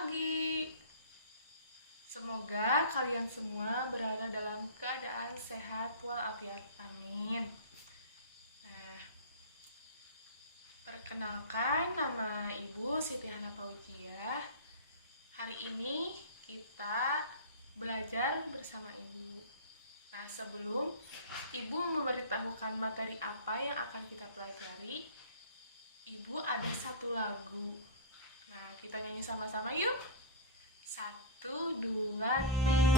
pagi. Semoga kalian semua berada dalam keadaan sehat walafiat. Amin. Nah, perkenalkan, nama Ibu Siti Hana Fauziah. Hari ini kita belajar bersama Ibu. Nah, sebelum Ibu memberitahukan materi apa yang akan kita pelajari, Ibu ada satu lagu. Nah, kita nyanyi sama-sama yuk. 1, 2,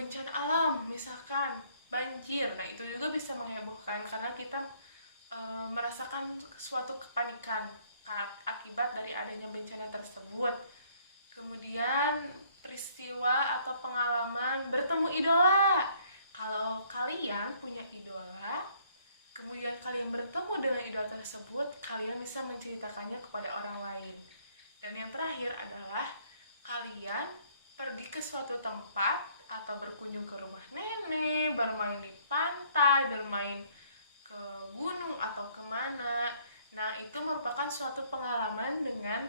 bencana alam, misalkan banjir. Nah, itu juga bisa menghebohkan karena kita merasakan suatu kepanikan akibat dari adanya bencana tersebut. Kemudian peristiwa atau pengalaman bertemu idola. Kalau kalian punya idola, kemudian kalian bertemu dengan idola tersebut, kalian bisa menceritakannya kepada orang lain. Dan yang terakhir adalah kalian pergi ke suatu tempat atau berkunjung ke rumah nenek, bermain di pantai, bermain ke gunung atau kemana. Nah, itu merupakan suatu pengalaman dengan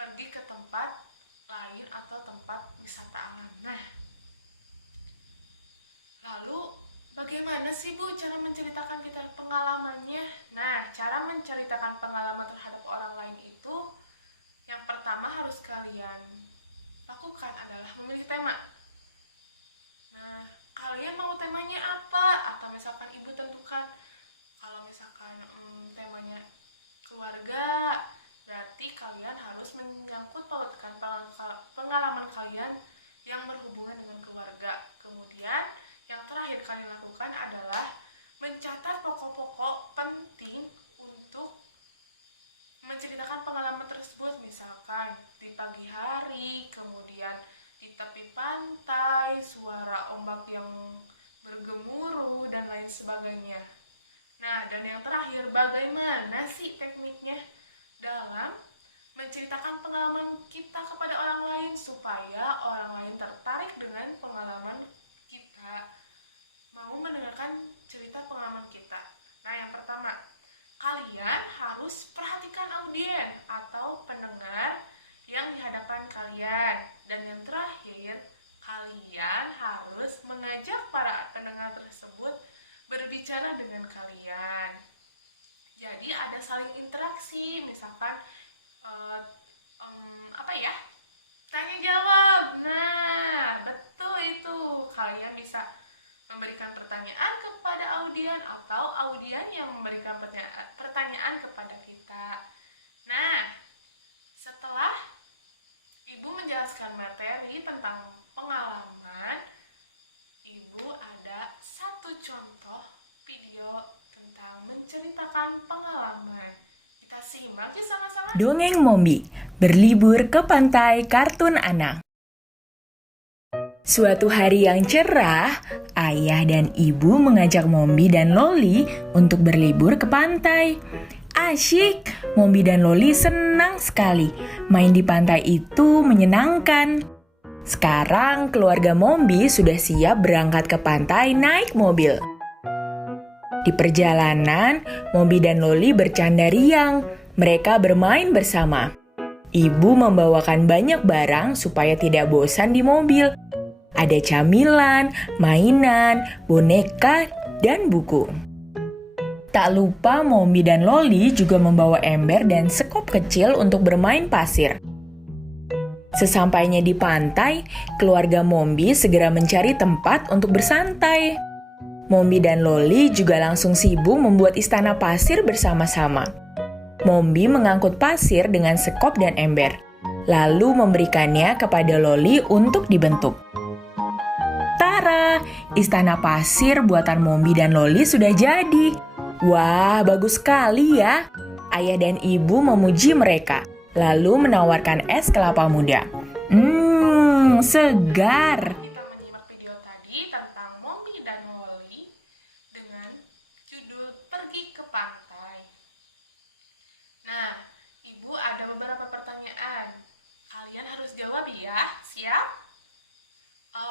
pergi ke tempat lain atau tempat wisata alam. Nah, lalu bagaimana sih Bu cara menceritakan kita pengalamannya? Nah, cara menceritakan pengalaman terhadap orang lain itu yang pertama harus kalian lakukan adalah memilih tema. Nah, kalian mau temanya apa? Atau misalkan ibu tentukan, kalau misalkan temanya keluarga, berarti kalian harus menyangkut pautkan pengalaman kalian yang berhubungan dengan keluarga. Kemudian yang terakhir kalian lakukan adalah mencatat pokok-pokok penting untuk menceritakan pengalaman tersebut, misalkan di pagi hari, kemudian di tepi pantai, suara ombak yang bergemuruh, dan lain sebagainya. Nah, dan yang terakhir, bagaimana sih tekniknya dalam menceritakan pengalaman kita kepada orang lain supaya orang lain tertarik dengan pengalaman kita, mau mendengarkan cerita pengalaman kita. Nah, yang pertama, kalian harus perhatikan audien atau pendengar yang di hadapan kalian. Dan yang terakhir, kalian harus mengajak para pendengar tersebut berbicara dengan kalian. Jadi ada saling interaksi, misalkan tanya jawab. Nah, betul itu. Kalian bisa memberikan pertanyaan kepada audien atau audien yang memberikan pertanyaan kepada kita. Nah, setelah ibu menjelaskan materi tentang pengalaman, ibu ada satu contoh video tentang menceritakan pengalaman. Kita simak ya sama-sama. Dongeng Mombi, berlibur ke pantai kartun anak. Suatu hari yang cerah, ayah dan ibu mengajak Mombi dan Loli untuk berlibur ke pantai. Asyik, Mombi dan Loli senang sekali. Main di pantai itu menyenangkan. Sekarang keluarga Mombi sudah siap berangkat ke pantai naik mobil. Di perjalanan, Mombi dan Loli bercanda riang. Mereka bermain bersama. Ibu membawakan banyak barang supaya tidak bosan di mobil. Ada camilan, mainan, boneka, dan buku. Tak lupa Mombi dan Loli juga membawa ember dan sekop kecil untuk bermain pasir. Sesampainya di pantai, keluarga Mombi segera mencari tempat untuk bersantai. Mombi dan Loli juga langsung sibuk membuat istana pasir bersama-sama. Mombi mengangkut pasir dengan sekop dan ember, lalu memberikannya kepada Loli untuk dibentuk. Tara, istana pasir buatan Mombi dan Loli sudah jadi. Wah, bagus sekali ya. Ayah dan ibu memuji mereka, lalu menawarkan es kelapa muda. Segar. Kita menyimak video tadi tentang Mombi dan Loli dengan judul Pergi ke Pantai. Nah, ibu ada beberapa pertanyaan. Kalian harus jawab ya. Siap?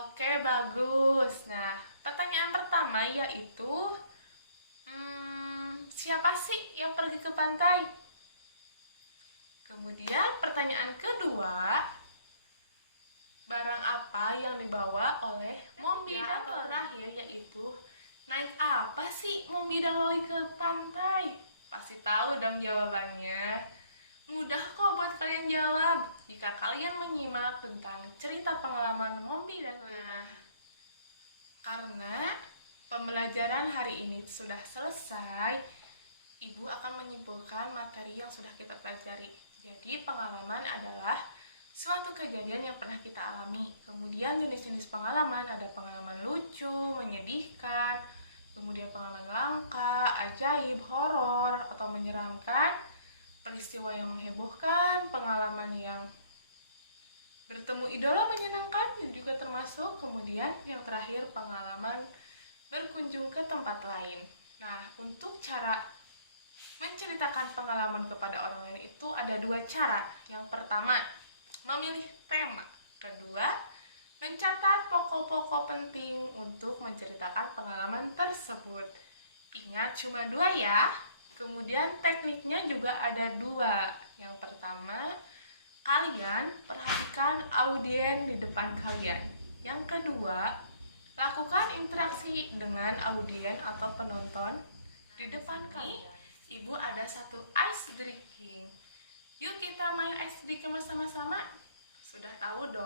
Oke, bagus. Nah, pertanyaan pertama yaitu siapa sih yang pergi ke pantai? Kemudian pertanyaan kedua, barang apa yang dibawa oleh Mombi dan Loli? Terakhir yaitu, naik apa sih Mombi dan Loli ke pantai? Pasti tahu dong jawabannya. Mudah kok buat kalian jawab jika kalian menyimak tentang cerita pengalaman Mombi dan Loli. Karena pembelajaran hari ini sudah selesai, ibu akan menyimpulkan materi yang sudah kita pelajari. Jadi pengalaman adalah suatu kejadian yang pernah kita alami, kemudian Kemudian jenis-jenis pengalaman, ada pengalaman lucu, menyedihkan, kemudian pengalaman langka, ajaib, horor, atau menyeramkan, peristiwa yang menghebohkan, pengalaman yang bertemu idola menyenangkan juga termasuk, kemudian yang terakhir pengalaman berkunjung ke tempat lain. Nah, untuk cara menceritakan pengalaman kepada orang lain itu ada dua cara. Yang pertama, memilih tema. Kedua, mencatat pokok-pokok penting untuk menceritakan pengalaman tersebut. Ingat, cuma dua ya. Kemudian tekniknya juga ada dua. Yang pertama, kalian perhatikan audien di depan kalian. Yang kedua, lakukan interaksi dengan audien atau penonton di depan kalian. Ibu ada satu ice drinking. Yuk kita main ice drinking bersama-sama. Sudah tahu dong